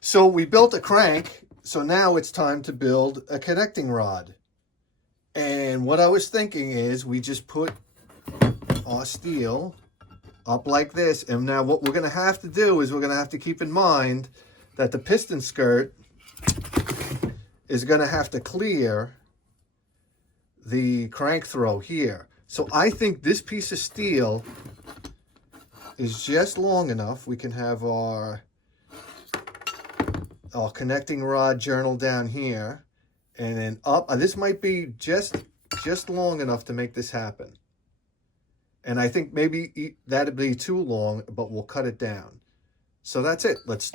So we built a crank, so now it's time to build a connecting rod. And what I was thinking is we just put our steel up like this. And now what we're going to have to do is we're going to have to keep in mind that the piston skirt is going to have to clear the crank throw here. So I think this piece of steel is just long enough. We can have our connecting rod journal down here, and then up. This might be just long enough to make this happen. And I think maybe that'd be too long, but we'll cut it down. So that's it. Let's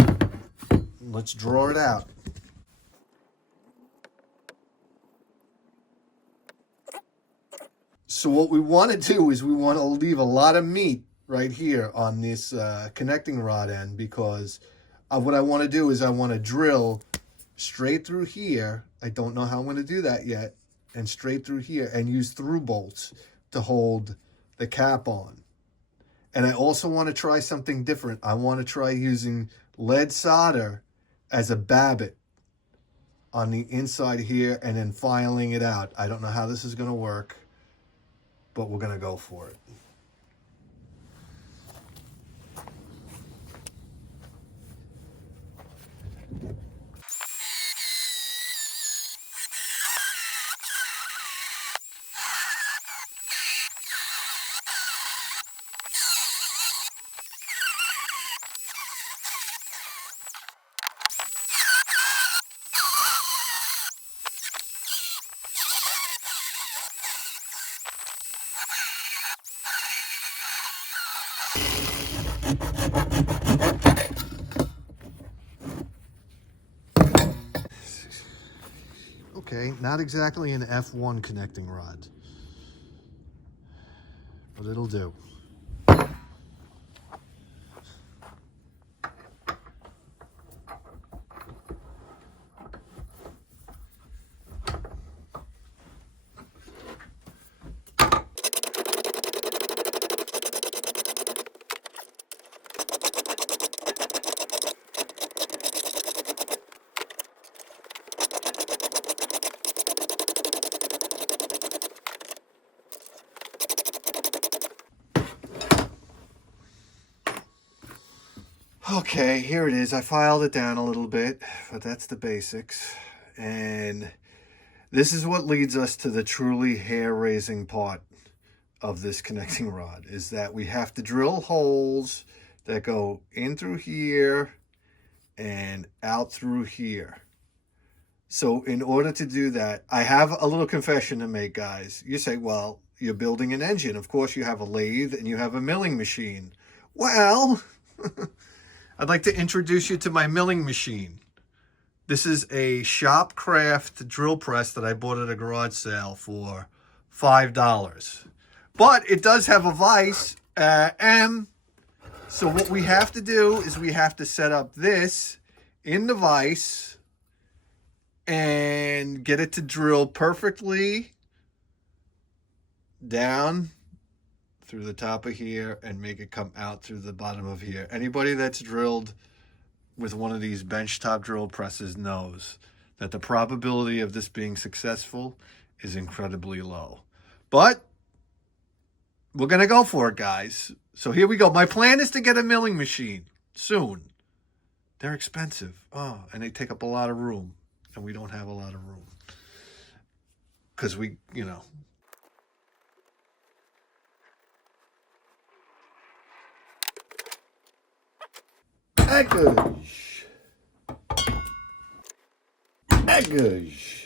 draw it out. So what we want to do is we want to leave a lot of meat right here on this connecting rod end, because what I want to do is I want to drill straight through here. I don't know how I'm going to do that yet. And straight through here, and use through bolts to hold the cap on. And I also want to try something different. I want to try using lead solder as a babbit on the inside here and then filing it out. I don't know how this is going to work, but we're going to go for it. Okay, not exactly an F1 connecting rod, but it'll do. Okay, here it is. I filed it down a little bit, but that's the basics. And this is what leads us to the truly hair-raising part of this connecting rod, is that we have to drill holes that go in through here and out through here. So in order to do that, I have a little confession to make, guys. You say, well, you're building an engine. Of course, you have a lathe and you have a milling machine. Well... I'd like to introduce you to my milling machine. This is a Shopcraft drill press that I bought at a garage sale for $5. But it does have a vise. And so what we have to do is we have to set up this in the vise and get it to drill perfectly down through the top of here and make it come out through the bottom of here. Anybody that's drilled with one of these benchtop drill presses knows that the probability of this being successful is incredibly low. But we're going to go for it, guys. So here we go. My plan is to get a milling machine soon. They're expensive. Oh, and they take up a lot of room. And we don't have a lot of room. Because we, you know... Eggish. Eggish.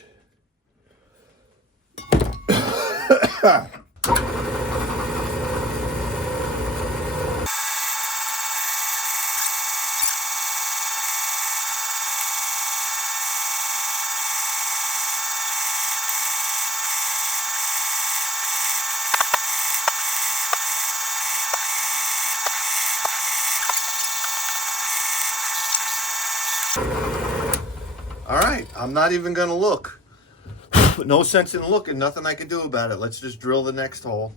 All right, I'm not even going to look. No sense in looking, nothing I can do about it. Let's just drill the next hole.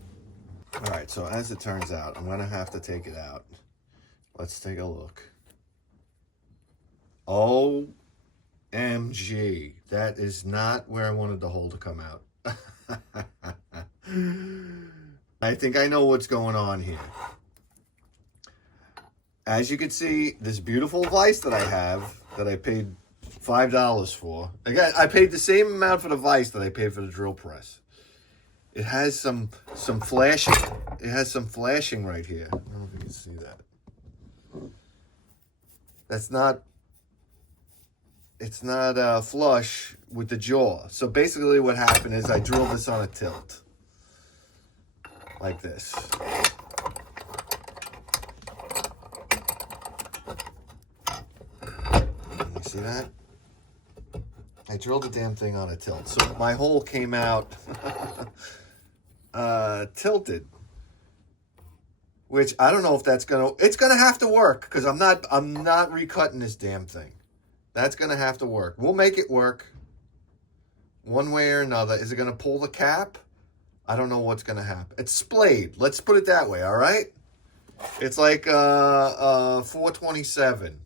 All right, so as it turns out, I'm going to have to take it out. Let's take a look. OMG. That is not where I wanted the hole to come out. I think I know what's going on here. As you can see, this beautiful vise that I have, that I paid $5 for. Again, I paid the same amount for the vise that I paid for the drill press. It has some flashing. It has some flashing right here. I don't know if you can see that. That's not. It's not flush with the jaw. So basically, what happened is I drilled this on a tilt, like this. You see that? I drilled the damn thing on a tilt. So my hole came out tilted. Which I don't know if that's it's gonna have to work, because I'm not recutting this damn thing. That's gonna have to work. We'll make it work one way or another. Is it gonna pull the cap? I don't know what's gonna happen. It's splayed. Let's put it that way, all right? It's like 427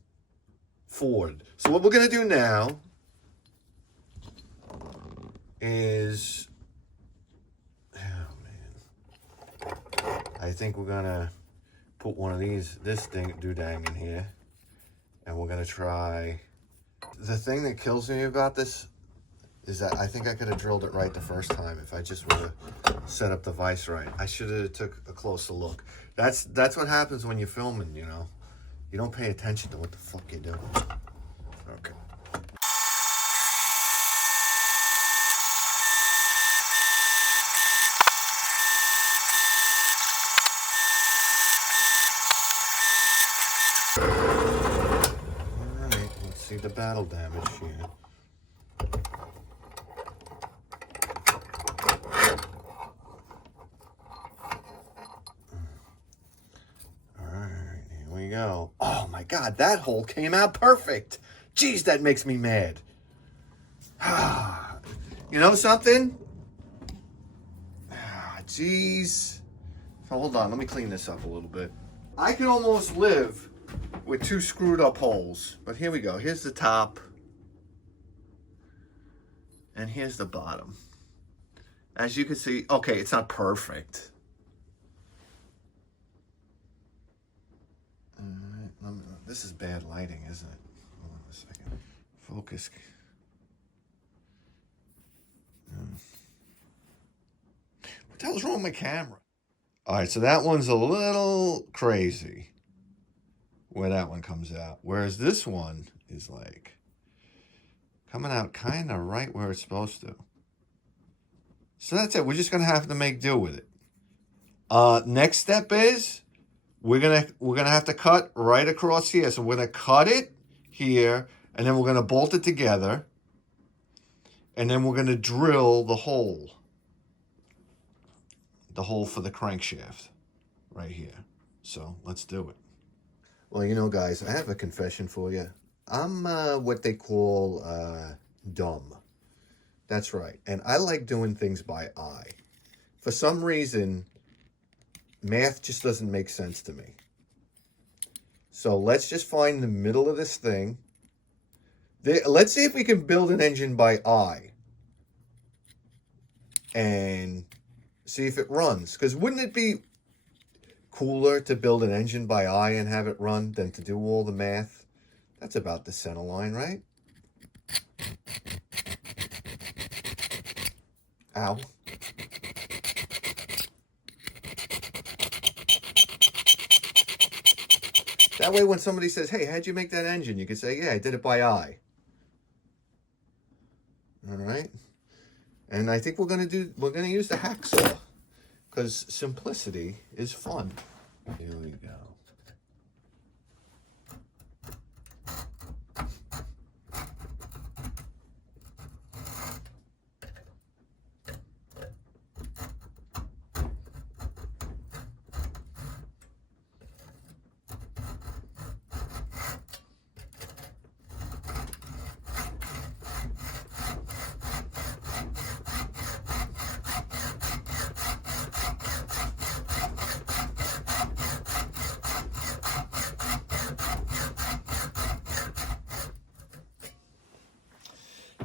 Ford. So what we're gonna do now is, oh man, I think we're gonna put one of this doodang in here, and we're gonna try. The thing that kills me about this is that I think I could have drilled it right the first time if I just would have set up the vise right. I should have took a closer look. That's what happens when you're filming, you know. You don't pay attention to what the fuck you're doing. Okay. Alright, let's see the battle damage here. Alright, here we go. Oh my god, that hole came out perfect. Jeez, that makes me mad. You know something? Jeez. So hold on, let me clean this up a little bit. I can almost live with 2 screwed up holes, but here we go. Here's the top, and here's the bottom. As you can see, okay, it's not perfect. This is bad lighting, isn't it? Hold on a second. Focus. What the hell's wrong with my camera? All right, so that one's a little crazy where that one comes out. Whereas this one is like coming out kind of right where it's supposed to. So that's it. We're just going to have to make do with it. Next step is we're gonna have to cut right across here. So we're going to cut it here, and then we're going to bolt it together. And then we're going to drill the hole for the crankshaft right here. So let's do it. Well, you know, guys, I have a confession for you. I'm what they call dumb. That's right. And I like doing things by eye. For some reason, math just doesn't make sense to me. So let's just find the middle of this thing. Let's see if we can build an engine by eye and see if it runs. Because wouldn't it be cooler to build an engine by eye and have it run than to do all the math? That's about the center line, right? Ow. That way when somebody says, hey, how'd you make that engine? You can say, yeah, I did it by eye. All right. And I think we're going to use the hacksaw because simplicity is fun. Here we go.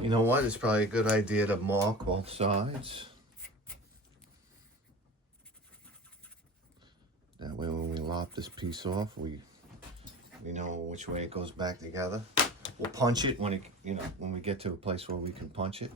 You know what? It's probably a good idea to mark both sides. That way when we lop this piece off, we know which way it goes back together. We'll punch it when when we get to a place where we can punch it.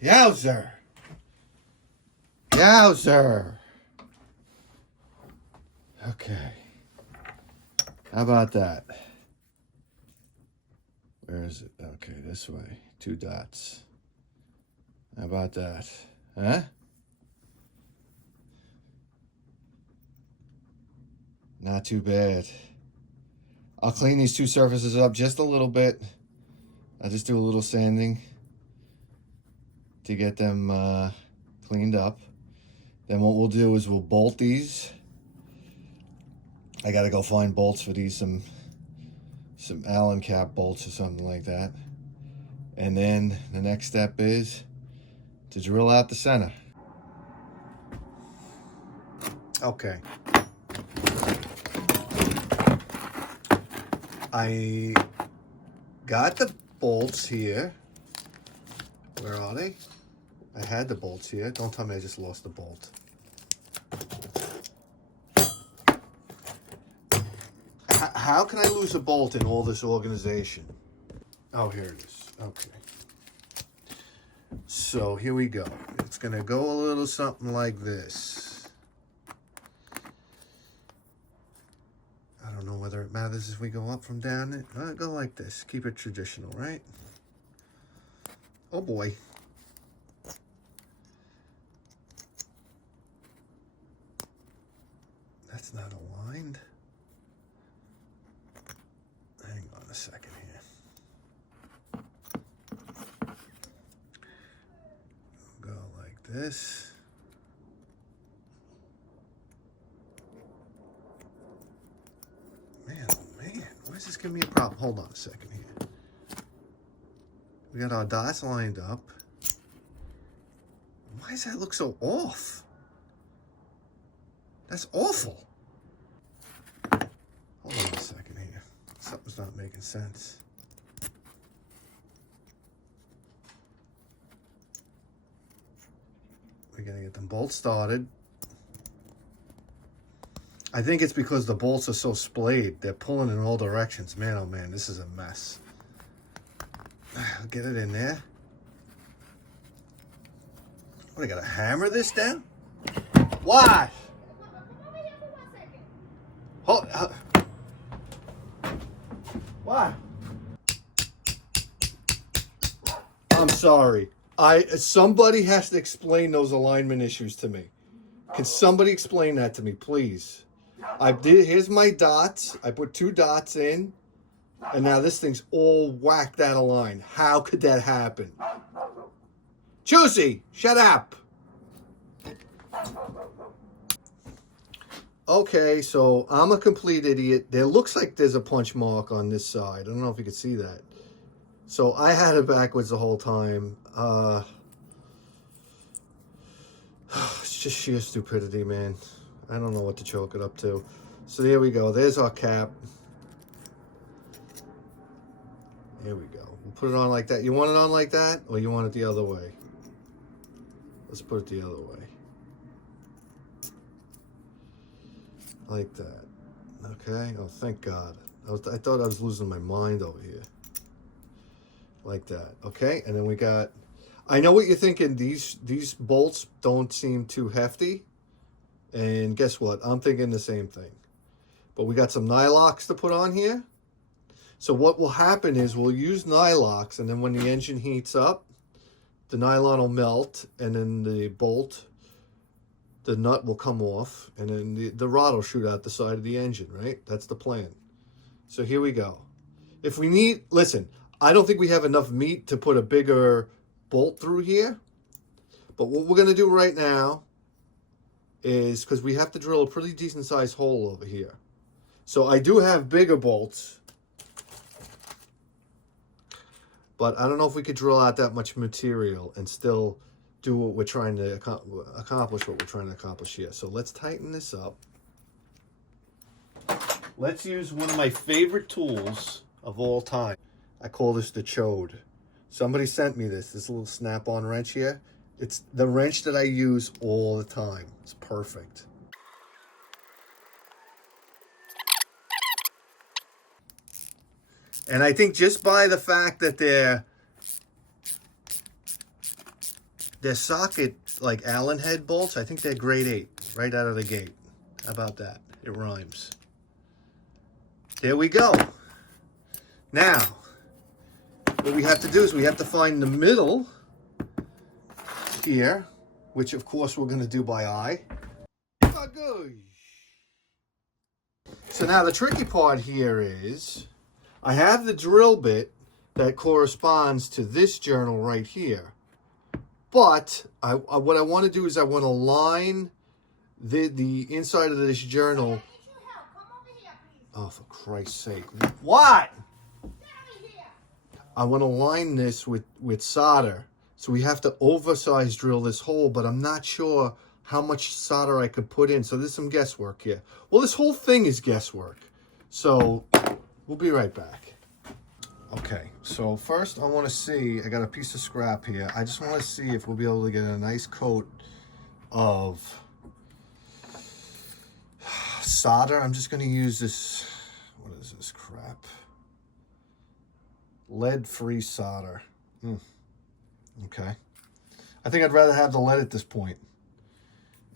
Yowzer! Yowzer! Okay. How about that? Where is it? Okay, this way. 2 dots. How about that? Huh? Not too bad. I'll clean these 2 surfaces up just a little bit. I'll just do a little sanding to get them cleaned up. Then what we'll do is we'll bolt these. I gotta go find bolts for these, some Allen cap bolts or something like that. And then the next step is to drill out the center. Okay. I got the bolts here. Where are they? I had the bolts here. Don't tell me I just lost the bolt. How can I lose a bolt in all this organization? Oh, here it is. Okay. So here we go. It's going to go a little something like this. I don't know whether it matters if we go up from down it. I'll go like this. Keep it traditional, right? Oh boy. That's not aligned. Hang on a second here. Go like this. Man, oh man, why is this giving me a problem? Hold on a second here. We got our dots lined up. Why does that look so off? That's awful. Hold on a second here. Something's not making sense. We gotta get them bolts started. I think it's because the bolts are so splayed. They're pulling in all directions. Man, oh man, this is a mess. I'll get it in there. What, I gotta hammer this down? Why? Hold, why? I'm sorry. Somebody has to explain those alignment issues to me. Can somebody explain that to me, please? Here's my dots. I put 2 dots in, and now this thing's all whacked out of line. How could that happen? Juicy, shut up. Okay, so I'm a complete idiot. There looks like there's a punch mark on this side. I don't know if you can see that. So I had it backwards the whole time. It's just sheer stupidity, man. I don't know what to chalk it up to. So there we go. There's our cap. Here we go. We'll put it on like that. You want it on like that, or you want it the other way? Let's put it the other way. Like that. Okay. Oh, thank God. I thought I was losing my mind over here. Like that. Okay. And then we got... I know what you're thinking. These bolts don't seem too hefty. And guess what? I'm thinking the same thing. But we got some nylocks to put on here. So what will happen is we'll use nylocks, and then when the engine heats up, the nylon will melt, and then the bolt, the nut will come off, and then the rod will shoot out the side of the engine, right? That's the plan. So here we go. If we need... Listen, I don't think we have enough meat to put a bigger bolt through here. But what we're going to do right now is, because we have to drill a pretty decent sized hole over here. So I do have bigger bolts But I don't know if we could drill out that much material and still do what we're trying to accomplish, what we're trying to accomplish here. So let's tighten this up. Let's use one of my favorite tools of all time. I call this the chode. Somebody sent me this little snap-on wrench here. It's the wrench that I use all the time. It's perfect. And I think just by the fact that they're socket, like Allen head bolts, I think they're grade 8 right out of the gate. How about that? It rhymes. There we go. Now, what we have to do is we have to find the middle here, which of course we're going to do by eye. So now the tricky part here is I have the drill bit that corresponds to this journal right here. But what I want to do is I want to line the inside of this journal. Oh, for Christ's sake. What? I want to line this with solder. So we have to oversize drill this hole, but I'm not sure how much solder I could put in. So there's some guesswork here. Well, this whole thing is guesswork. So we'll be right back. Okay, so first I want to see, I got a piece of scrap here. I just want to see if we'll be able to get a nice coat of solder. I'm just going to use this, what is this crap? Lead-free solder. Okay. I think I'd rather have the lead at this point.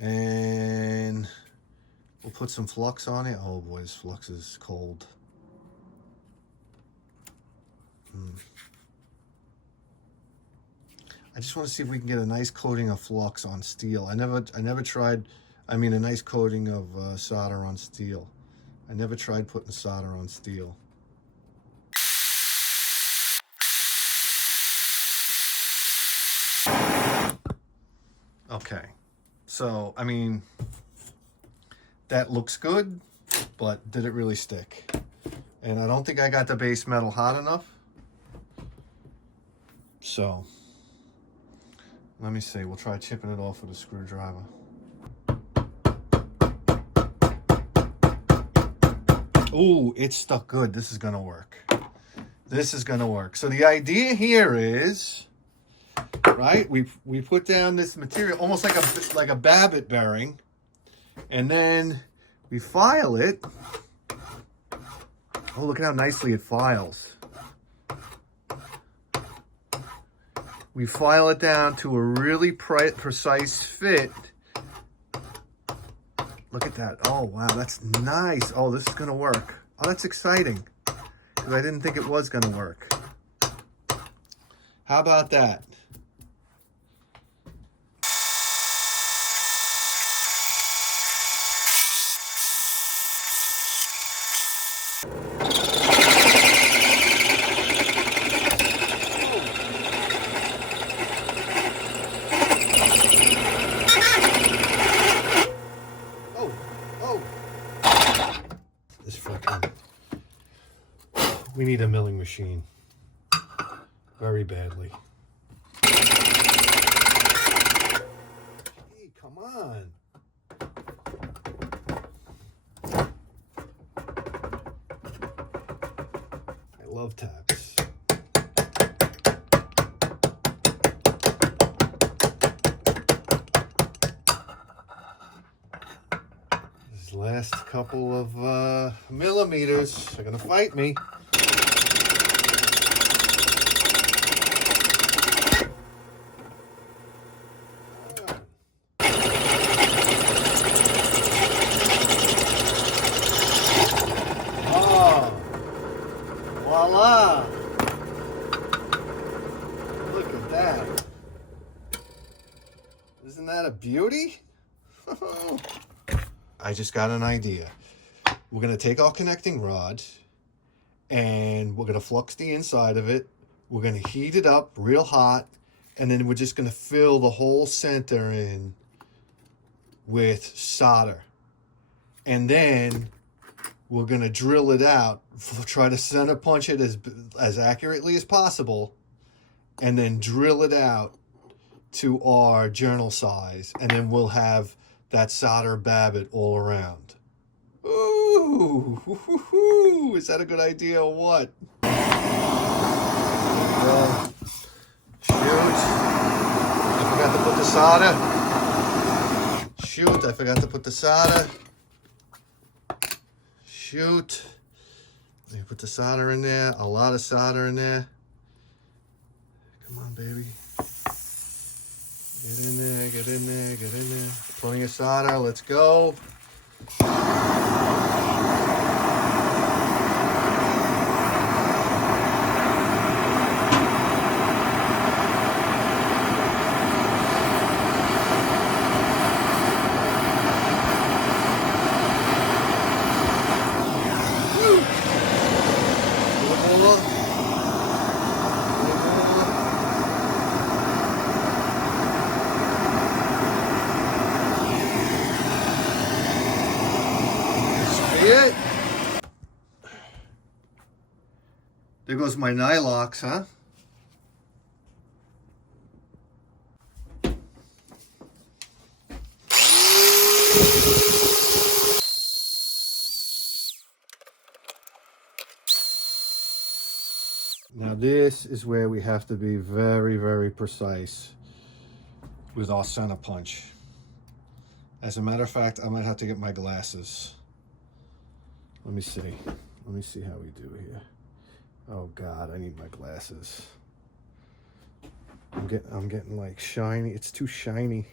And we'll put some flux on it. Oh boy, this flux is cold. I just want to see if we can get a nice coating of flux on steel. I never tried, a nice coating of solder on steel. I never tried putting solder on steel. Okay, so, that looks good, but did it really stick? And I don't think I got the base metal hot enough. So, let me see. We'll try chipping it off with a screwdriver. Ooh, it stuck good. This is going to work. This is going to work. So the idea here is, right, we put down this material almost like a babbit bearing, and then we file it. Oh, look at how nicely it files. We file it down to a really precise fit. Look at that. Oh, wow, that's nice. Oh, this is going to work. Oh, that's exciting, because I didn't think it was going to work. How about that? We need a milling machine very badly. Hey, come on. I love taps. These last couple of millimeters are gonna fight me. Voila! Look at that. Isn't that a beauty? I just got an idea. We're going to take our connecting rod and we're going to flux the inside of it. We're going to heat it up real hot, and then we're just going to fill the whole center in with solder. And then we're going to drill it out, try to center punch it as accurately as possible, and then drill it out to our journal size, and then we'll have that solder babbit all around. Ooh, is that a good idea or what? Shoot, I forgot to put the solder. Shoot, I forgot to put the solder. Shoot. Let me put the solder in there. A lot of solder in there. Come on, baby. Get in there, get in there, get in there. Plenty of solder. Let's go. It. There goes my Nylox, huh? Now this is where we have to be very, very precise with our center punch. As a matter of fact, I might have to get my glasses. Let me see. Let me see how we do here. Oh God, I need my glasses. I'm getting like shiny. It's too shiny.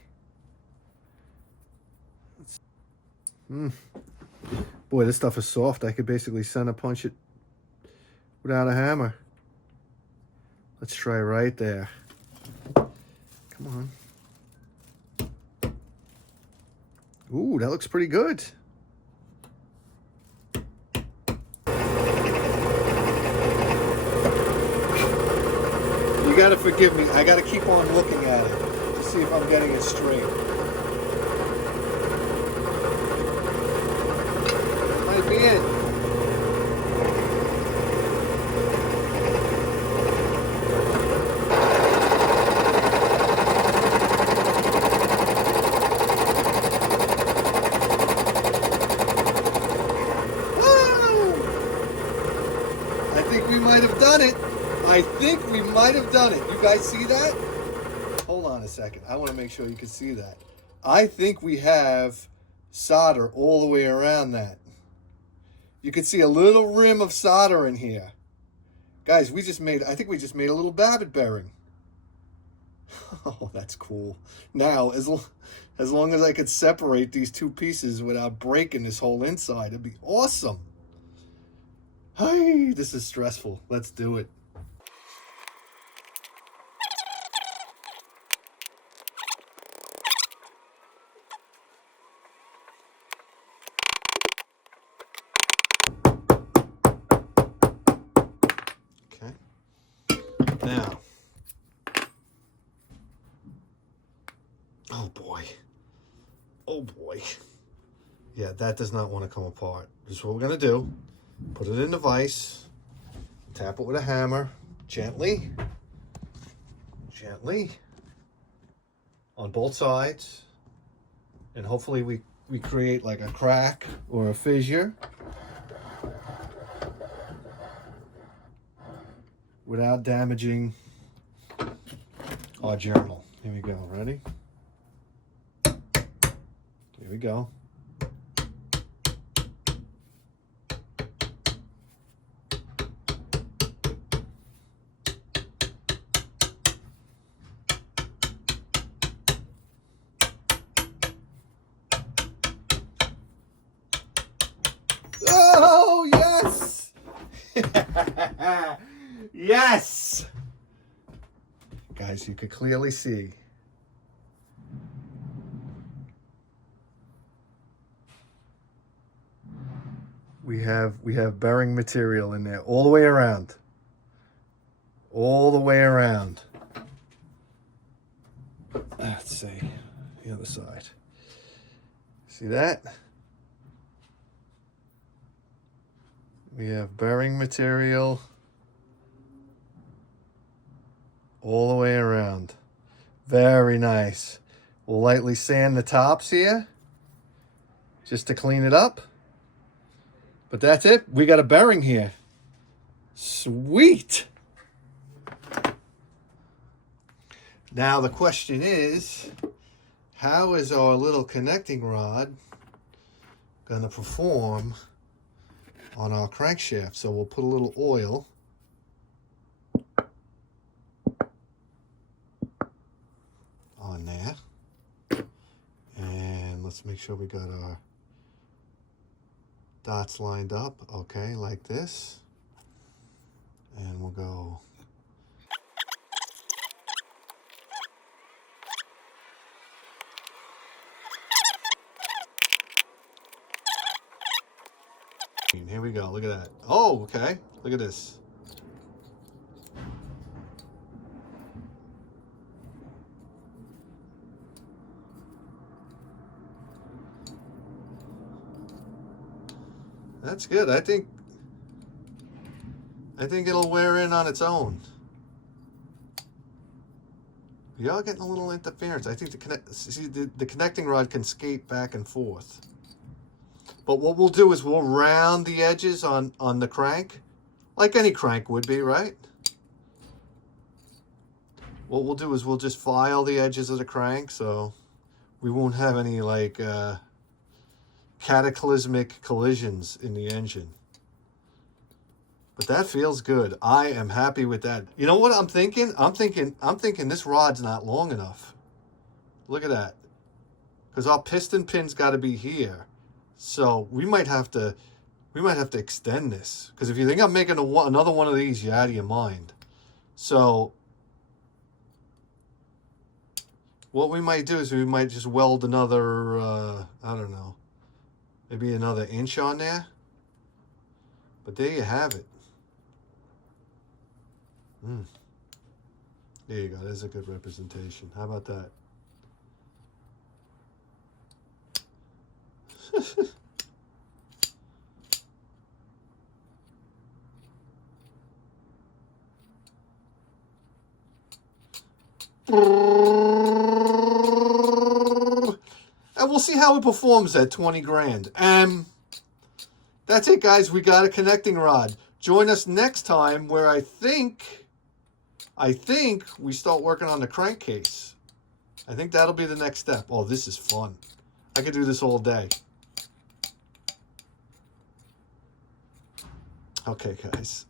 Boy, this stuff is soft. I could basically center punch it without a hammer. Let's try right there. Come on. Ooh, that looks pretty good. You gotta forgive me. I gotta keep on looking at it to see if I'm getting it straight. It might be it. I think we might have done it. I think we might have done it. You guys see that? Hold on a second. I want to make sure you can see that. I think we have solder all the way around that. You can see a little rim of solder in here. Guys, I think we just made a little babbit bearing. Oh, that's cool. Now, as long as I could separate these two pieces without breaking this whole inside, it'd be awesome. Hey, this is stressful. Let's do it. Okay. Now. Oh boy. Oh boy. Yeah, that does not want to come apart. This is what we're going to do. Put it in the vise, tap it with a hammer, gently, on both sides, and hopefully we create like a crack or a fissure without damaging our journal. Here we go, ready? Here we go. Oh, yes! Yes! Guys, you could clearly see. We have bearing material in there all the way around. All the way around. Let's see. The other side. See that? We have bearing material all the way around. Very nice. We'll lightly sand the tops here just to clean it up. But that's it. We got a bearing here. Sweet. Now the question is, how is our little connecting rod going to perform on our crankshaft? So we'll put a little oil on there. And let's make sure we got our dots lined up. Okay, like this. And we'll go. Here we go. Look at that. Oh, okay. Look at this. That's good. I think it'll wear in on its own. Y'all getting a little interference. I think the connecting rod can skate back and forth. But what we'll do is we'll round the edges on the crank, like any crank would be, right? What we'll do is we'll just file the edges of the crank so we won't have any like cataclysmic collisions in the engine. But that feels good. I am happy with that. You know what I'm thinking? I'm thinking this rod's not long enough. Look at that. Because our piston pin's got to be here. So we might have to extend this. Because if you think I'm making another one of these, you're out of your mind. So what we might do is we might just weld another, I don't know, maybe another inch on there. But there you have it. There you go. There's a good representation. How about that? And we'll see how it performs at 20 grand. That's it, guys. We got a connecting rod. Join us next time where I think we start working on the crankcase. I think that'll be the next step. Oh, this is fun. I could do this all day. Okay, guys.